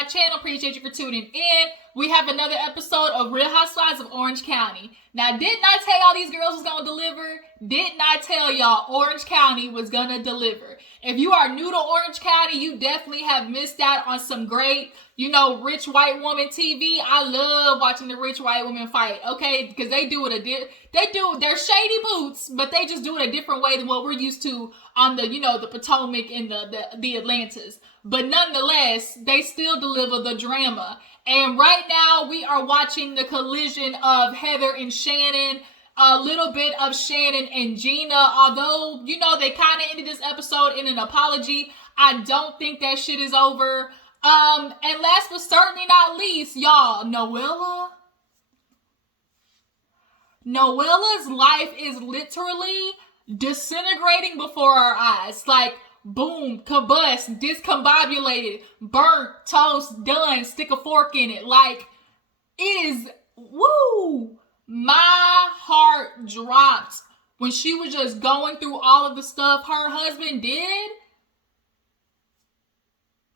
my channel. Appreciate you for tuning in. We have another episode of Real Housewives of Orange County. Now, didn't I tell y'all these girls was going to deliver? Didn't I tell y'all Orange County was going to deliver? If you are new to Orange County, you definitely have missed out on some great, rich white woman TV. I love watching the rich white women fight, okay? Because they do it they're shady boots, but they just do it a different way than what we're used to on the, the Potomac and the Atlantas. But nonetheless, they still deliver the drama. And right now, we are watching the collision of Heather and Shannon, a little bit of Shannon and Gina. Although, they kind of ended this episode in an apology. I don't think that shit is over. And last but certainly not least, y'all, Noella's life is literally disintegrating before our eyes. Like, boom, combust, discombobulated, burnt, toast, done, stick a fork in it. Like, it is, woo! My heart dropped when she was just going through all of the stuff her husband did.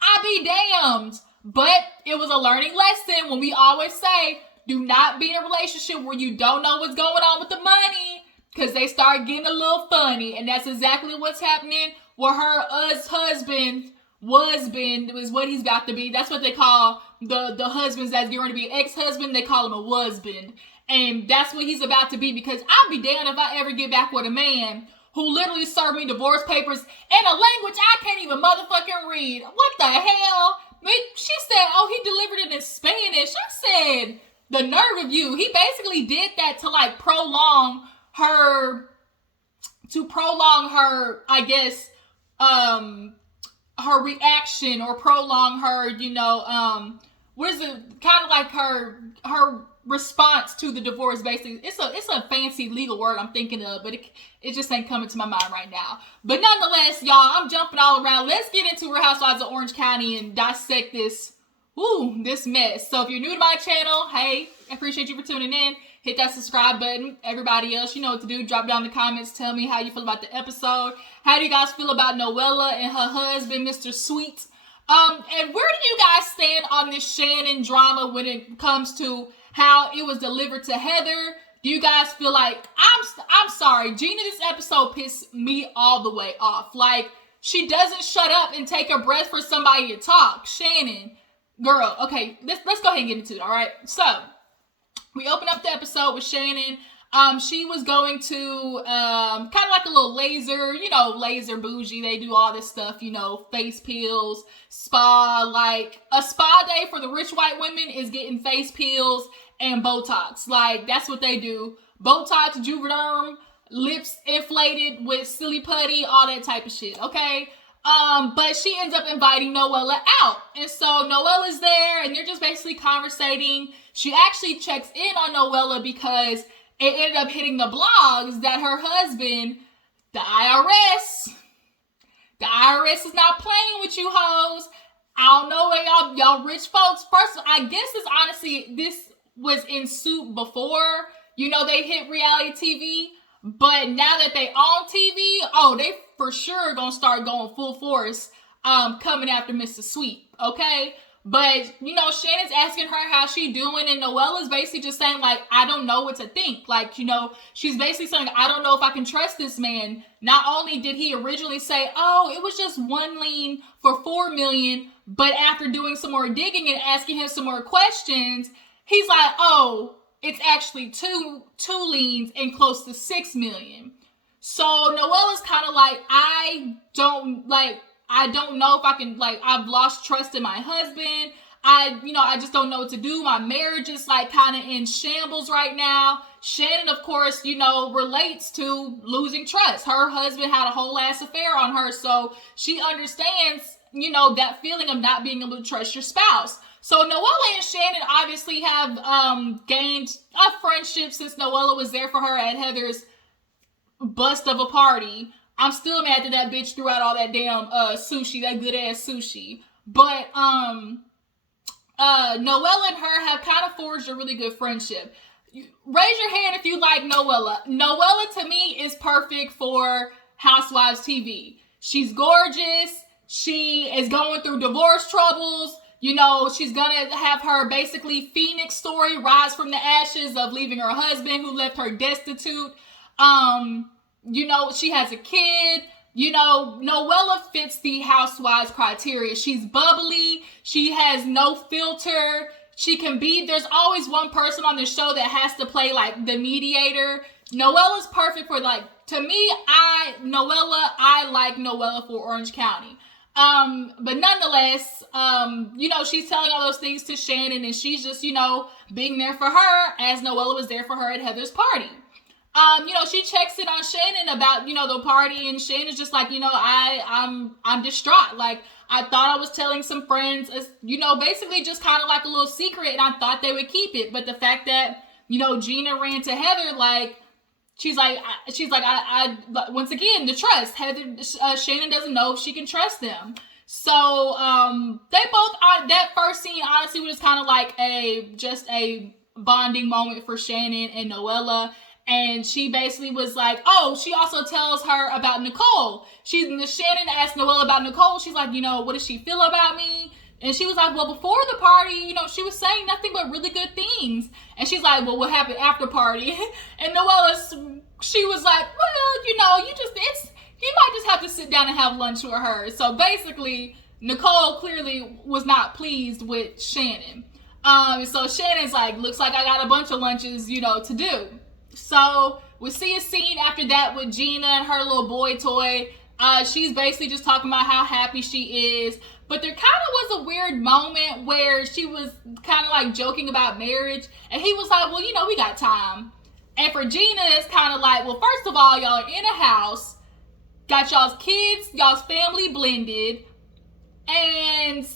I be damned. But it was a learning lesson when we always say, do not be in a relationship where you don't know what's going on with the money, because they start getting a little funny. And that's exactly what's happening with her husband was what he's about to be. That's what they call the husbands that's going to be ex-husband. They call him a husband. And that's what he's about to be, because I'll be damned if I ever get back with a man who literally served me divorce papers in a language I can't even motherfucking read. What the hell? She said, oh, he delivered it in Spanish. I said, the nerve of you. He basically did that to prolong her, I guess, her reaction, or prolong her, what is it? Kind of like her response to the divorce. Basically, it's a fancy legal word I'm thinking of, but it just ain't coming to my mind right now. But nonetheless, y'all, I'm jumping all around. Let's get into Real Housewives of Orange County and dissect this mess. So if you're new to my channel, hey, I appreciate you for tuning in. Hit that subscribe button. Everybody else, you know what to do. Drop down in the comments. Tell me how you feel about the episode. How do you guys feel about Noella and her husband, Mr. Sweet? And where do you guys stand on this Shannon drama when it comes to how it was delivered to Heather? Do you guys feel like, I'm sorry, Gina, this episode pissed me all the way off. Like, she doesn't shut up and take a breath for somebody to talk. Shannon, girl, okay, let's go ahead and get into it, all right? So, we open up the episode with Shannon. She was going to kind of like a little laser bougie. They do all this stuff, face peels, spa. Like, a spa day for the rich white women is getting face peels and Botox. Like, that's what they do. Botox, Juvederm, lips inflated with silly putty, all that type of shit, okay? But she ends up inviting Noella out. And so Noella's there, and they're just basically conversating. She actually checks in on Noella because it ended up hitting the blogs that her husband, the IRS is not playing with you hoes. I don't know where y'all rich folks. First, I guess this was in suit before, they hit reality TV. But now that they on TV, they for sure gonna start going full force, coming after Mr. Sweet, okay? But, Shannon's asking her how she doing, and Noella's basically just saying, like, I don't know what to think. Like, she's basically saying, I don't know if I can trust this man. Not only did he originally say, oh, it was just one lien for $4 million, but after doing some more digging and asking him some more questions, he's like, oh, it's actually two liens and close to $6 million. So Noella's kind of like, I don't know if I can, I've lost trust in my husband. I just don't know what to do. My marriage is kind of in shambles right now. Shannon, of course, relates to losing trust. Her husband had a whole ass affair on her. So she understands, that feeling of not being able to trust your spouse. So Noella and Shannon obviously have gained a friendship since Noella was there for her at Heather's bust of a party. I'm still mad that bitch threw out all that damn sushi, that good ass sushi. But Noella and her have kind of forged a really good friendship. Raise your hand if you like Noella. Noella to me is perfect for Housewives TV. She's gorgeous. She is going through divorce troubles. She's gonna have her basically Phoenix story, rise from the ashes of leaving her husband who left her destitute. She has a kid. Noella fits the Housewives criteria. She's bubbly. She has no filter. There's always one person on the show that has to play like the mediator. Noella's perfect for to me, I like Noella for Orange County. But nonetheless, she's telling all those things to Shannon, and she's just, being there for her as Noella was there for her at Heather's party. She checks in on Shannon about, the party, and Shannon's just like, I'm distraught. Like, I thought I was telling some friends, basically just kind of like a little secret, and I thought they would keep it. But the fact that, Gina ran to Heather, like, she's like, I once again, the trust. Heather, Shannon doesn't know if she can trust them. So, they both, that first scene, honestly, was kind of like a bonding moment for Shannon and Noella. And she basically was like, she also tells her about Nicole. Shannon asked Noella about Nicole. She's like, what does she feel about me? And she was like, well, before the party, she was saying nothing but really good things. And she's like, well, what happened after party? And Noella, she was like, well, you might just have to sit down and have lunch with her. So basically, Nicole clearly was not pleased with Shannon. So Shannon's like, looks like I got a bunch of lunches, to do. So we see a scene after that with Gina and her little boy toy. She's basically just talking about how happy she is. But there kind of was a weird moment where she was kind of like joking about marriage. And he was like, well, we got time. And for Gina, it's kind of like, well, first of all, y'all are in a house. Got y'all's kids, y'all's family blended. And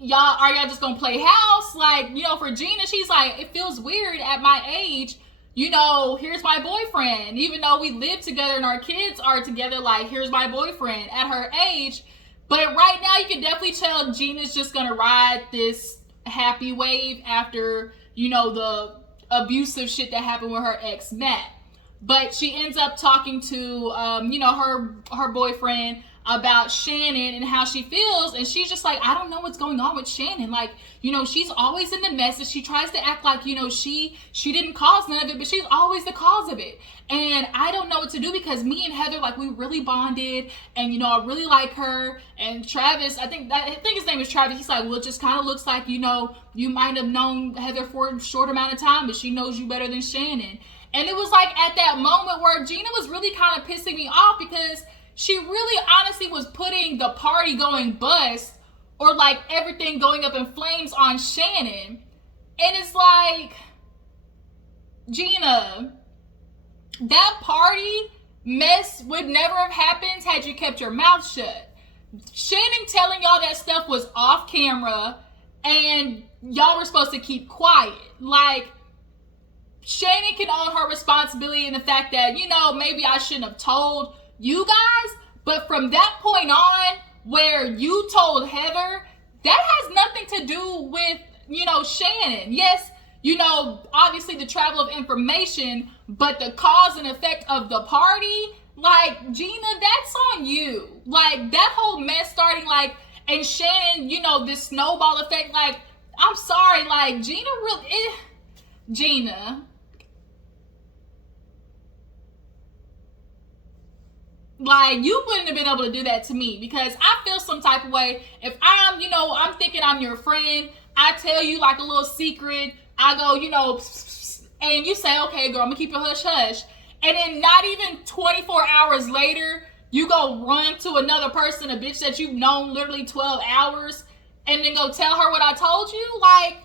are y'all just going to play house? Like, for Gina, she's like, it feels weird at my age. Here's my boyfriend. Even though we live together and our kids are together, like, here's my boyfriend at her age. But right now, you can definitely tell Gina's just going to ride this happy wave after, the abusive shit that happened with her ex, Matt. But she ends up talking to, her boyfriend about Shannon and how she feels. And she's just like, I don't know what's going on with Shannon. Like, she's always in the mess. And she tries to act like, she didn't cause none of it, but she's always the cause of it. And I don't know what to do because me and Heather, like, we really bonded. And, I really like her. And Travis, I think his name is Travis. He's like, well, it just kind of looks like, you might have known Heather for a short amount of time, but she knows you better than Shannon. And it was like at that moment where Gina was really kind of pissing me off because she really honestly was putting the party going bust or like everything going up in flames on Shannon. And it's like, Gina, that party mess would never have happened had you kept your mouth shut. Shannon telling y'all that stuff was off camera and y'all were supposed to keep quiet. Like, Shannon can own her responsibility in the fact that, maybe I shouldn't have told you guys, but from that point on where you told Heather, that has nothing to do with, Shannon. Yes, obviously the travel of information, but the cause and effect of the party, like, Gina, that's on you. Like, that whole mess starting, like, and Shannon, this snowball effect, like, I'm sorry, like, Gina. Like, you wouldn't have been able to do that to me because I feel some type of way. If I'm, I'm thinking I'm your friend, I tell you like a little secret, I go, and you say, okay, girl, I'm gonna keep it hush hush. And then not even 24 hours later, you go run to another person, a bitch that you've known literally 12 hours, and then go tell her what I told you. Like,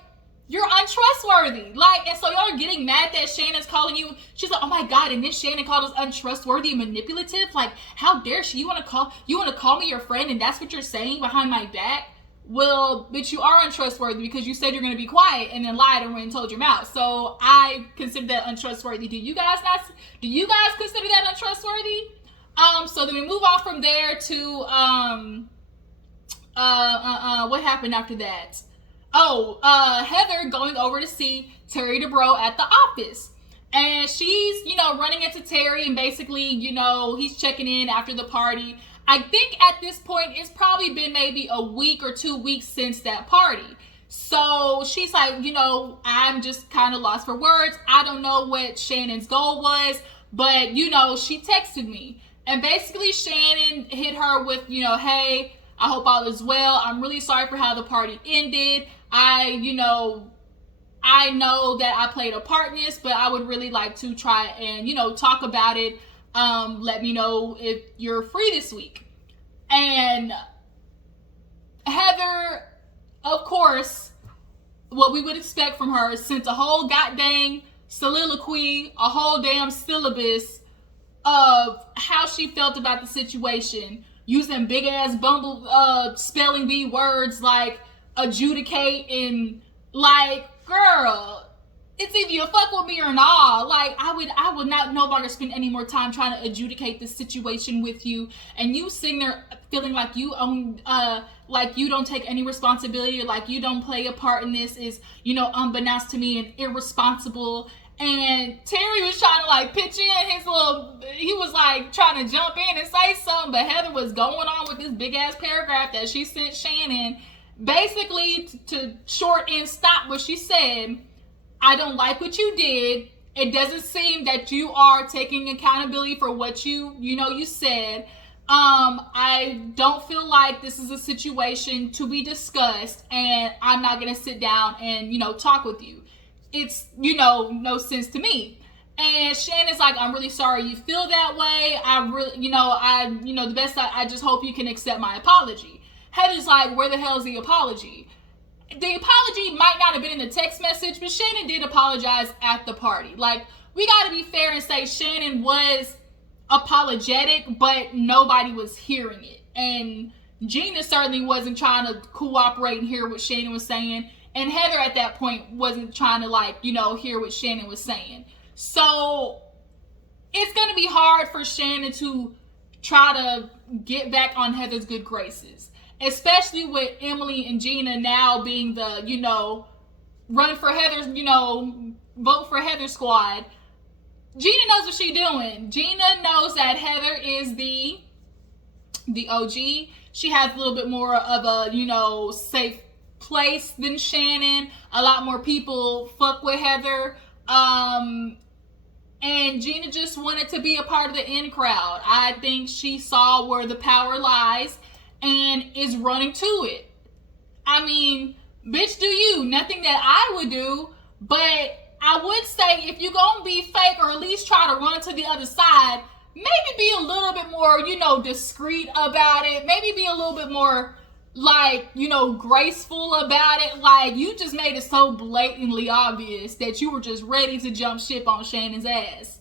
you're untrustworthy. Like, and so y'all are getting mad that Shannon's calling you. She's like, oh my God, and then Shannon called us untrustworthy and manipulative. Like, how dare she? You want to call me your friend and that's what you're saying behind my back? Well, bitch, you are untrustworthy because you said you're going to be quiet and then lied and went and told your mouth. So I consider that untrustworthy. Do you guys consider that untrustworthy? So then we move on from there to what happened after that? Heather going over to see Terry Dubrow at the office. And she's, running into Terry and basically, he's checking in after the party. I think at this point, it's probably been maybe a week or 2 weeks since that party. So she's like, I'm just kind of lost for words. I don't know what Shannon's goal was, but, she texted me. And basically, Shannon hit her with, hey, I hope all is well. I'm really sorry for how the party ended. I know that I played a part in this, but I would really like to try and, talk about it. Let me know if you're free this week. And Heather, of course, what we would expect from her, sent a whole goddamn soliloquy, a whole damn syllabus of how she felt about the situation, using big ass spelling bee words like adjudicate and like, girl, it's either you fuck with me or not. Like, I would not no longer spend any more time trying to adjudicate this situation with you, and you sitting there feeling like you own, like you don't take any responsibility, or like you don't play a part in this is, unbeknownst to me and irresponsible. And Terry was trying to like pitch in he was like trying to jump in and say something, but Heather was going on with this big ass paragraph that she sent Shannon. Basically, to short and stop what she said, I don't like what you did. It doesn't seem that you are taking accountability for what you said. I don't feel like this is a situation to be discussed, and I'm not going to sit down and, talk with you. It's, no sense to me. And Shannon's like, I'm really sorry you feel that way. I really, the best, I just hope you can accept my apology. Heather's like, where the hell is the apology? The apology might not have been in the text message, but Shannon did apologize at the party. Like, we got to be fair and say Shannon was apologetic, but nobody was hearing it. And Gina certainly wasn't trying to cooperate and hear what Shannon was saying. And Heather at that point wasn't trying to hear what Shannon was saying. So it's going to be hard for Shannon to try to get back on Heather's good graces. Especially with Emily and Gina now being the, run for Heather's, vote for Heather squad. Gina knows what she's doing. Gina knows that Heather is the OG. She has a little bit more of a, safe place than Shannon. A lot more people fuck with Heather. And Gina just wanted to be a part of the in crowd. I think she saw where the power lies and is running to it. I mean, bitch, do you. Nothing that I would do, but I would say if you're going to be fake or at least try to run to the other side, maybe be a little bit more, discreet about it. Maybe be a little bit more, graceful about it. Like, you just made it so blatantly obvious that you were just ready to jump ship on Shannon's ass.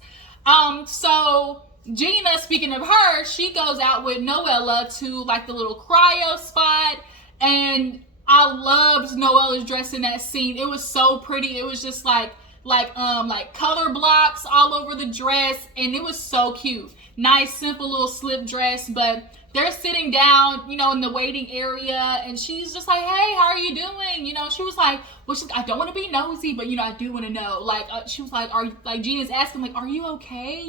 So Gina, speaking of her, she goes out with Noella to the little cryo spot, and I loved Noella's dress in that scene. It was so pretty. It was just like color blocks all over the dress, and it was so cute. Nice, simple little slip dress, but they're sitting down, in the waiting area, and she's just like, hey, how are you doing? She was like, I don't want to be nosy, but, I do want to know. She was like, Gina's asking, are you okay?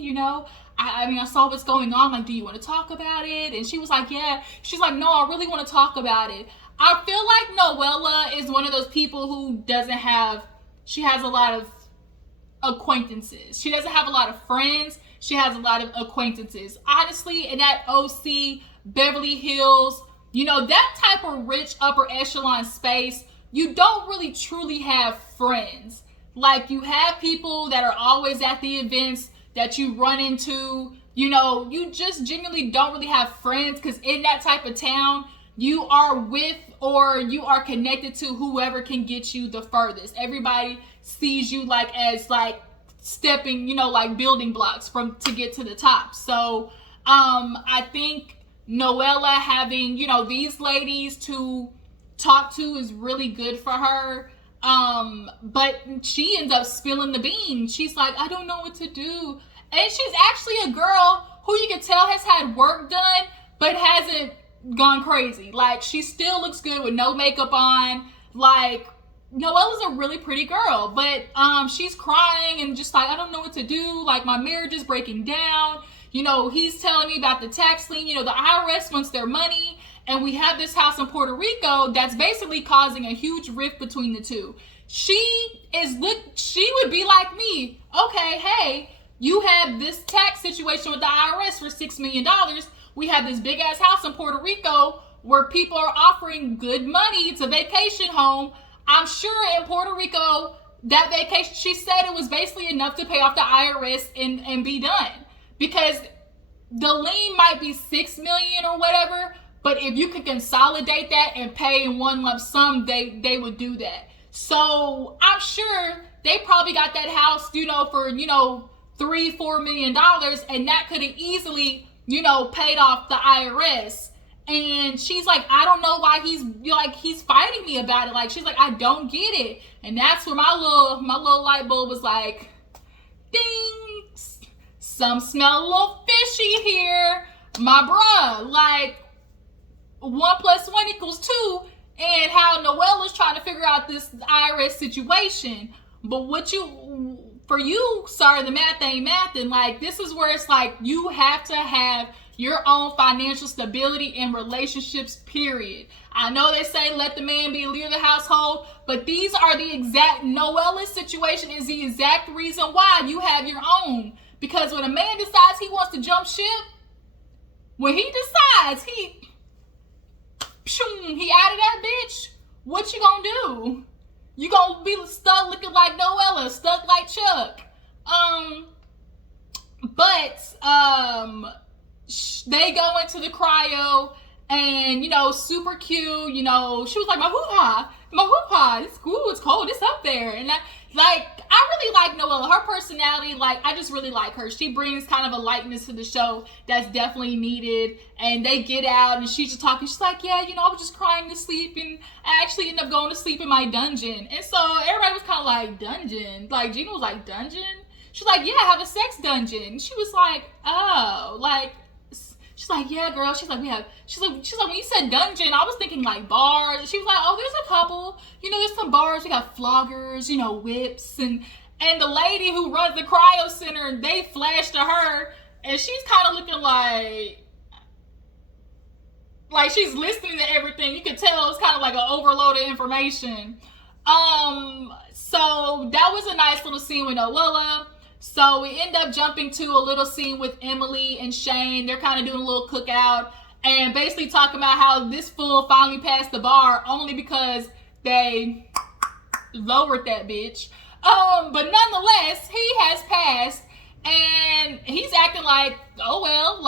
I saw what's going on. Do you want to talk about it? And she was like, yeah. She's like, no, I really want to talk about it. I feel like Noella is one of those people who she has a lot of acquaintances. She doesn't have a lot of friends. She has a lot of acquaintances. Honestly, in that OC, Beverly Hills, that type of rich upper echelon space, you don't really truly have friends. You have people that are always at the events that you run into. You just genuinely don't really have friends, because in that type of town, you are with or you are connected to whoever can get you the furthest. Everybody sees you as stepping, building blocks to get to the top. So I think Noella having, these ladies to talk to is really good for her. But she ends up spilling the beans. She's like, I don't know what to do. And she's actually a girl who you can tell has had work done, but hasn't gone crazy. She still looks good with no makeup on. Noella's a really pretty girl, but she's crying and just I don't know what to do. My marriage is breaking down. he's telling me about the tax lien. The IRS wants their money, and we have this house in Puerto Rico that's basically causing a huge rift between the two. She would be like me. Okay, hey, you have this tax situation with the IRS for $6 million. We have this big ass house in Puerto Rico where people are offering good money. It's a vacation home. I'm sure in Puerto Rico, that vacation, she said it was basically enough to pay off the IRS and be done. Because the lien might be $6 million or whatever, but if you could consolidate that and pay in one lump sum, they would do that. So I'm sure they probably got that house, for, $3-4 million, and that could have easily, paid off the IRS. And she's like, I don't know why he's fighting me about it. Like, she's like, I don't get it. And that's where my little light bulb was like, ding, some smell a little fishy here. My bruh, like, 1 + 1 = 2, and how Noella's trying to figure out this IRS situation. But for you, sorry, the math ain't math. And like, this is where it's like, you have to have your own financial stability in relationships, period. I know they say let the man be the leader of the household, but these are Noella's situation is the exact reason why you have your own. Because when a man decides he wants to jump ship, when he decides he out of that bitch, what you gonna do? You gonna be stuck looking like Noella, stuck like Chuck. They go into the cryo, and super cute. She was like, my hoo-ha, it's cool, it's cold, it's up there. And I really like Noella. Her personality, I just really like her. She brings kind of a lightness to the show that's definitely needed. And they get out, and she's just talking. She's like, yeah, I was just crying to sleep, and I actually ended up going to sleep in my dungeon. And so everybody was kind of like, dungeon? Like, Gina was like, dungeon? She's like, yeah, I have a sex dungeon. She was like, oh, she's like, yeah, girl. She's like, she's like, when you said dungeon, I was thinking like bars. She was like, oh, there's a couple. There's some bars. We got floggers, whips. And the lady who runs the cryo center, they flash to her, and she's kind of looking like she's listening to everything. You could tell it's kind of like an overload of information. So that was a nice little scene with Noella. So we end up jumping to a little scene with Emily and Shane. They're kind of doing a little cookout and basically talking about how this fool finally passed the bar only because they lowered that bitch. But nonetheless, he has passed, and he's acting like, oh well,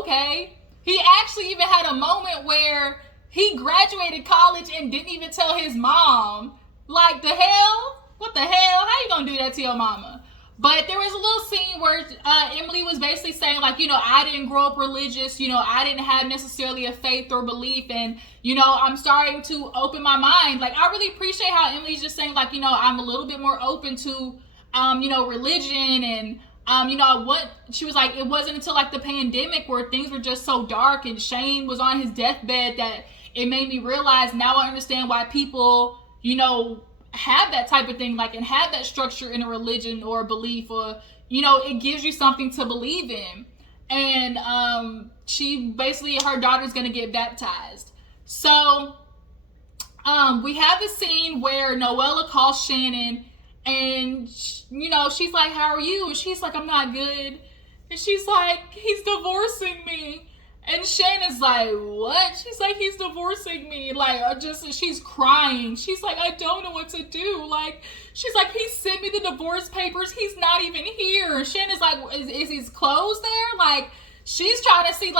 okay. He actually even had a moment where he graduated college and didn't even tell his mom. Like, the hell? What the hell? How you gonna do that to your mama? But there was a little scene where Emily was basically saying, I didn't grow up religious. I didn't have necessarily a faith or belief. And, I'm starting to open my mind. I really appreciate how Emily's just saying, I'm a little bit more open to, religion. And, she was like, it wasn't until, the pandemic where things were just so dark and Shane was on his deathbed that it made me realize now I understand why people, have that type of thing, and have that structure in a religion or a belief, or it gives you something to believe in. And she basically, her daughter's gonna get baptized. So we have the scene where Noella calls Shannon, and she's like, how are you? And she's like, I'm not good. And she's like, he's divorcing me. And Shannon's like, what? She's like, he's divorcing me. She's crying. She's like, I don't know what to do. She's like, he sent me the divorce papers. He's not even here. And Shannon's like, is his clothes there? She's trying to see,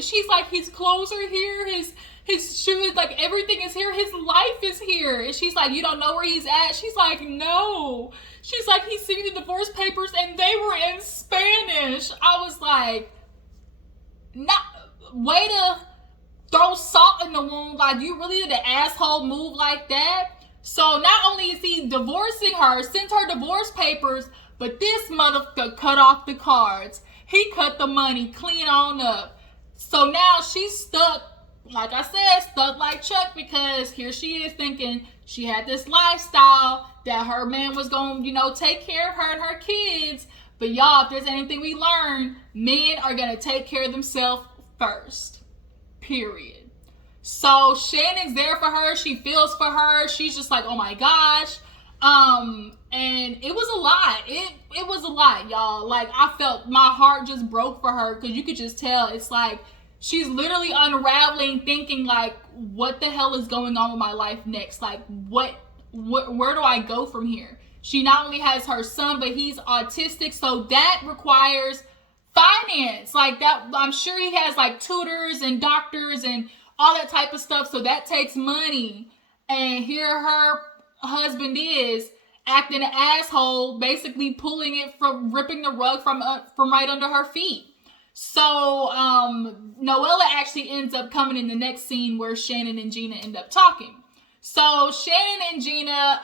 she's like, his clothes are here. His shoes, everything is here. His life is here. And she's like, you don't know where he's at? She's like, no. She's like, he sent me the divorce papers, and they were in Spanish. I was like, way to throw salt in the wound. You really did an asshole move like that. So not only is he divorcing her, sends her divorce papers, but this motherfucker cut off the cards. He cut the money clean on up. So now she's stuck, like I said, stuck like Chuck, because here she is thinking she had this lifestyle that her man was going to, take care of her and her kids. But y'all, if there's anything we learn, men are going to take care of themselves first. Period. So Shannon's there for her. She feels for her. She's just like, oh my gosh. And it was a lot. It was a lot, y'all. Like, I felt my heart just broke for her, because you could just tell it's like she's literally unraveling, thinking like, what the hell is going on with my life next? Like, where do I go from here? She not only has her son, but he's autistic, so that requires finance. Like, that, I'm sure he has like tutors and doctors and all that type of stuff, so that takes money. And here her husband is acting an asshole, basically pulling it from, ripping the rug from right under her feet. So Noella actually ends up coming in the next scene where Shannon and Gina end up talking. So Shannon and Gina,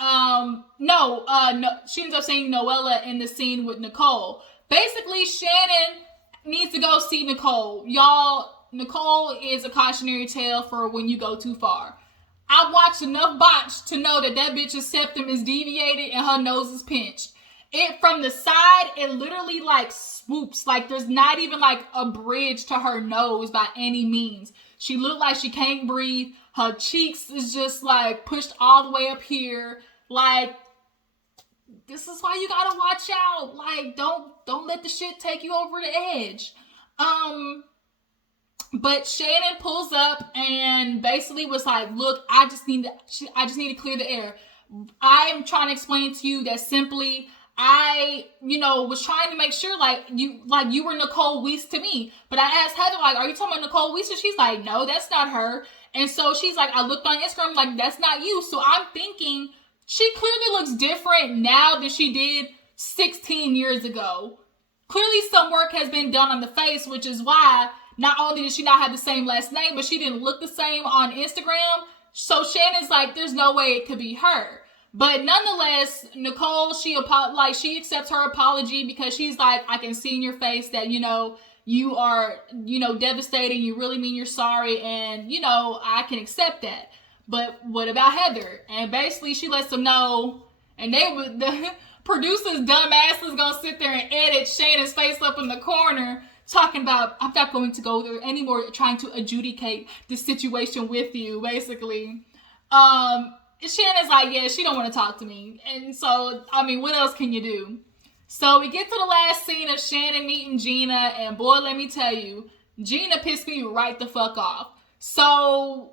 she ends up saying Noella in the scene with Nicole. Basically, Shannon needs to go see Nicole. Y'all, Nicole is a cautionary tale for when you go too far. I've watched enough Botched to know that bitch's septum is deviated and her nose is pinched. It, from the side, it literally like swoops. Like, there's not even like a bridge to her nose by any means. She looked like she can't breathe. Her cheeks is just like pushed all the way up here. Like, this is why you gotta watch out. Like, don't let the shit take you over the edge. But Shannon pulls up and basically was like, look, I just need to clear the air. I'm trying to explain to you that simply I, was trying to make sure you were Nicole Weiss to me. But I asked Heather, like, are you talking about Nicole Weiss? And she's like, no, that's not her. And so she's like, I looked on Instagram, like, that's not you. So I'm thinking she clearly looks different now than she did 16 years ago. Clearly some work has been done on the face, which is why not only did she not have the same last name, but she didn't look the same on Instagram. So Shannon's like, there's no way it could be her. But nonetheless, Nicole, she accepts her apology, because she's like, I can see in your face that, you are, devastated. You really mean you're sorry. And, I can accept that. But what about Heather? And basically she lets them know, and the producers, dumbasses, gonna sit there and edit Shannon's face up in the corner, talking about, I'm not going to go there anymore, trying to adjudicate the situation with you, basically. Shannon's like, yeah, she don't want to talk to me. And so, what else can you do? So we get to the last scene of Shannon meeting Gina, and boy, let me tell you, Gina pissed me right the fuck off. So,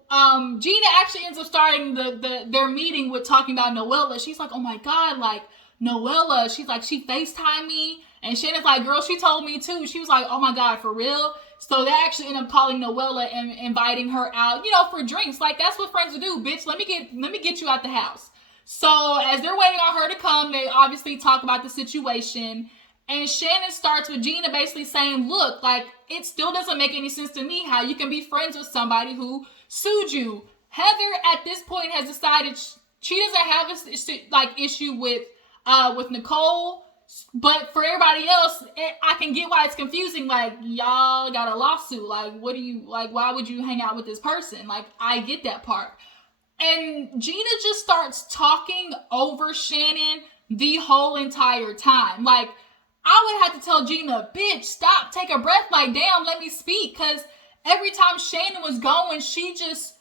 Gina actually ends up starting their meeting with talking about Noella. She's like, oh my God, like, Noella, she's like, she FaceTimed me. And Shannon's like, girl, she told me too. She was like, oh my God, for real? So they actually end up calling Noella and inviting her out, for drinks. Like, that's what friends would do, bitch. Let me get you out the house. So as they're waiting on her to come, they obviously talk about the situation. And Shannon starts with Gina basically saying, look, like, it still doesn't make any sense to me how you can be friends with somebody who sued you. Heather at this point has decided she doesn't have a issue with Nicole. But for everybody else, I can get why it's confusing. Like, y'all got a lawsuit. Like, why would you hang out with this person? Like, I get that part. And Gina just starts talking over Shannon the whole entire time. Like, I would have to tell Gina, bitch, stop, take a breath. Like, damn, let me speak. Because every time Shannon was going, she just...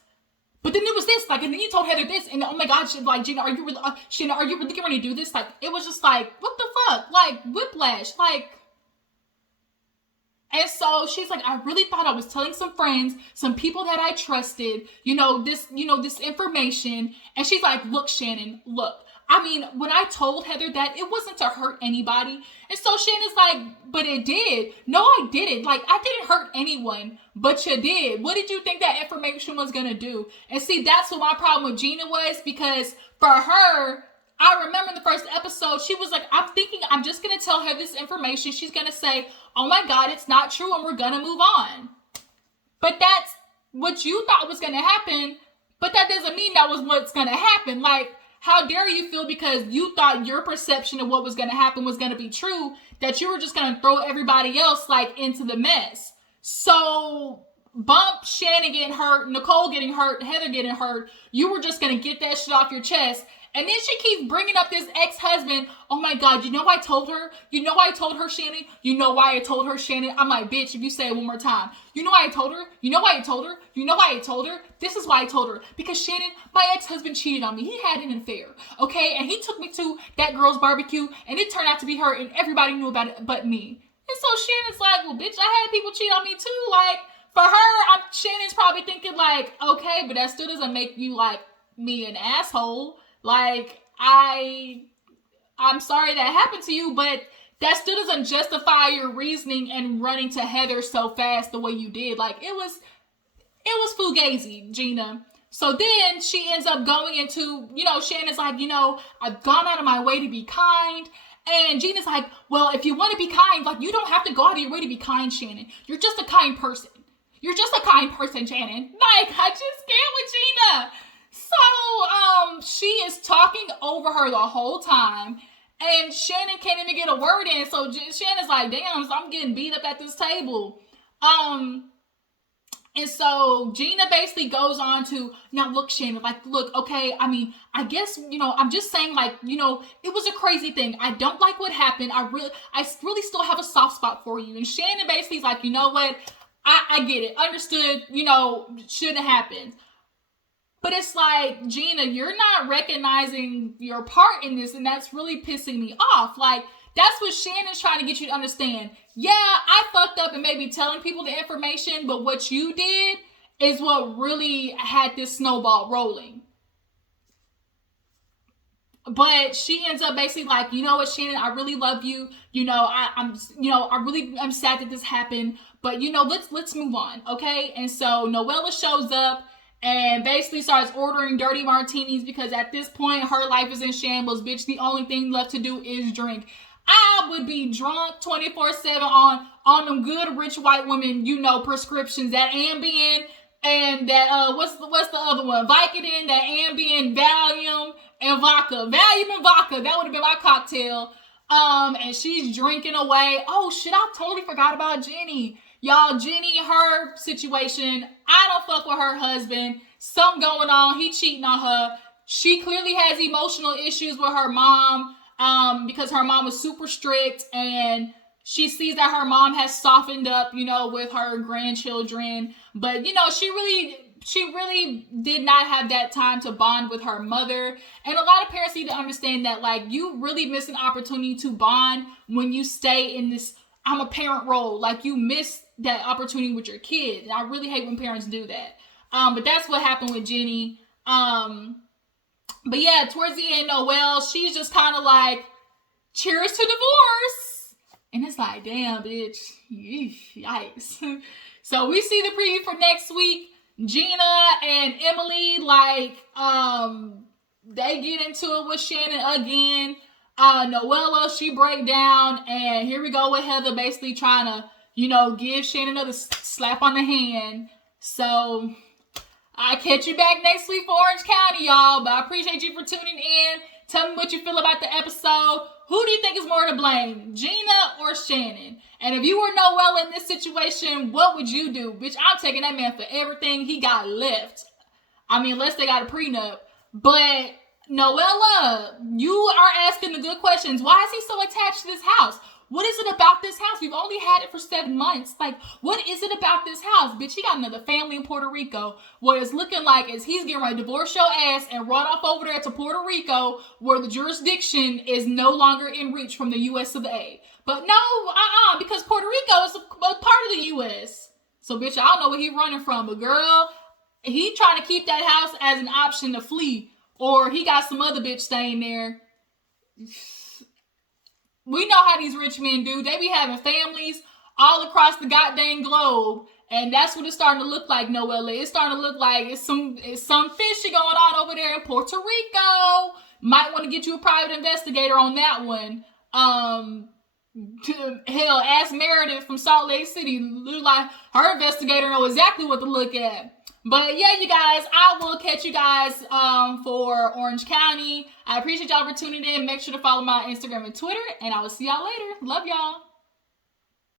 But then it was this, like, and then you told Heather this, and oh my God, she's like, Gina, are you really getting ready to do this? Like, it was just like, what the fuck? Like, whiplash, like. And so she's like, I really thought I was telling some friends, some people that I trusted, this information. And she's like, look, Shannon, look. When I told Heather that, it wasn't to hurt anybody. And so Shannon's like, but it did. No, I didn't. Like, I didn't hurt anyone, but you did. What did you think that information was going to do? And see, that's what my problem with Gina was, because for her, I remember in the first episode, she was like, I'm thinking I'm just going to tell her this information. She's going to say, oh my God, it's not true, and we're going to move on. But that's what you thought was going to happen, but that doesn't mean that was what's going to happen. Like, how dare you feel because you thought your perception of what was going to happen was going to be true, that you were just going to throw everybody else, like, into the mess. So, bump Shannon getting hurt, Nicole getting hurt, Heather getting hurt, you were just going to get that shit off your chest. And then she keeps bringing up this ex-husband. Oh my God, you know why I told her? You know why I told her, Shannon? You know why I told her, Shannon? I'm like, bitch, if you say it one more time. You know why I told her? You know why I told her? You know why I told her? This is why I told her. Because Shannon, my ex-husband cheated on me. He had an affair, okay? And he took me to that girl's barbecue, and it turned out to be her, and everybody knew about it but me. And so Shannon's like, well, bitch, I had people cheat on me too. Like, for her, Shannon's probably thinking like, okay, but that still doesn't make you like me an asshole. Like, I'm sorry that happened to you, but that still doesn't justify your reasoning and running to Heather so fast the way you did. Like, it was fugazi, Gina. So then she ends up going into, Shannon's like, I've gone out of my way to be kind. And Gina's like, well, if you want to be kind, like, you don't have to go out of your way to be kind, Shannon. You're just a kind person. You're just a kind person, Shannon. Like, I just can't with Gina. So, she is talking over her the whole time. And Shannon can't even get a word in. So Shannon's like, damn, so I'm getting beat up at this table. And so Gina basically goes on to, now look, Shannon, like, look, okay, I mean, I guess, I'm just saying, like, it was a crazy thing. I don't like what happened. I really still have a soft spot for you. And Shannon basically is like, you know what? I get it. Understood, shouldn't have happened. But it's like, Gina, you're not recognizing your part in this, and that's really pissing me off. Like, that's what Shannon's trying to get you to understand. Yeah, I fucked up and maybe telling people the information, but what you did is what really had this snowball rolling. But she ends up basically like, you know what, Shannon, I really love you. I'm sad that this happened, but let's move on, okay? And so Noella shows up and basically starts ordering dirty martinis because at this point her life is in shambles. Bitch, the only thing left to do is drink. I would be drunk 24/7 on them good rich white women, prescriptions, that Ambien and that what's the other one? Vicodin, that Ambien, Valium and vodka. Valium and vodka. That would have been my cocktail. And she's drinking away. Oh shit, I totally forgot about Jenny. Y'all, Jenny, her situation, I don't fuck with her husband. Something going on. He cheating on her. She clearly has emotional issues with her mom because her mom was super strict, and she sees that her mom has softened up, with her grandchildren. But, she really did not have that time to bond with her mother. And a lot of parents need to understand that, like, you really miss an opportunity to bond when you stay in this I'm a parent role. Like, you miss that opportunity with your kid. And I really hate when parents do that. But that's what happened with Jenny. But yeah, towards the end, Noelle, she's just kind of like, cheers to divorce. And it's like, damn, bitch. Yikes. So we see the preview for next week. Gina and Emily, like, they get into it with Shannon again. Noella, she break down, and here we go with Heather basically trying to, give Shannon another slap on the hand. So I'll catch you back next week for Orange County, y'all. But I appreciate you for tuning in. Tell me what you feel about the episode. Who do you think is more to blame, Gina or Shannon? And if you were Noella in this situation, what would you do? Bitch, I'm taking that man for everything he got left. I mean, unless they got a prenup. But Noella, you are asking the good questions. Why is he so attached to this house? What is it about this house? We've only had it for 7 months. Like, what is it about this house? Bitch, he got another family in Puerto Rico. What it's looking like is he's getting ready to divorce your ass and run off over there to Puerto Rico where the jurisdiction is no longer in reach from the U.S. of A. But no, because Puerto Rico is a part of the U.S. So, bitch, I don't know where he's running from. But, girl, he trying to keep that house as an option to flee. Or he got some other bitch staying there. We know how these rich men do. They be having families all across the goddamn globe. And that's what it's starting to look like, Noella. It's starting to look like it's some fishy going on over there in Puerto Rico. Might want to get you a private investigator on that one. Hell, ask Meredith from Salt Lake City. Look like her investigator know exactly what to look at. But yeah, you guys, I will catch you guys for Orange County. I appreciate y'all for tuning in. Make sure to follow my Instagram and Twitter, and I will see y'all later. Love y'all.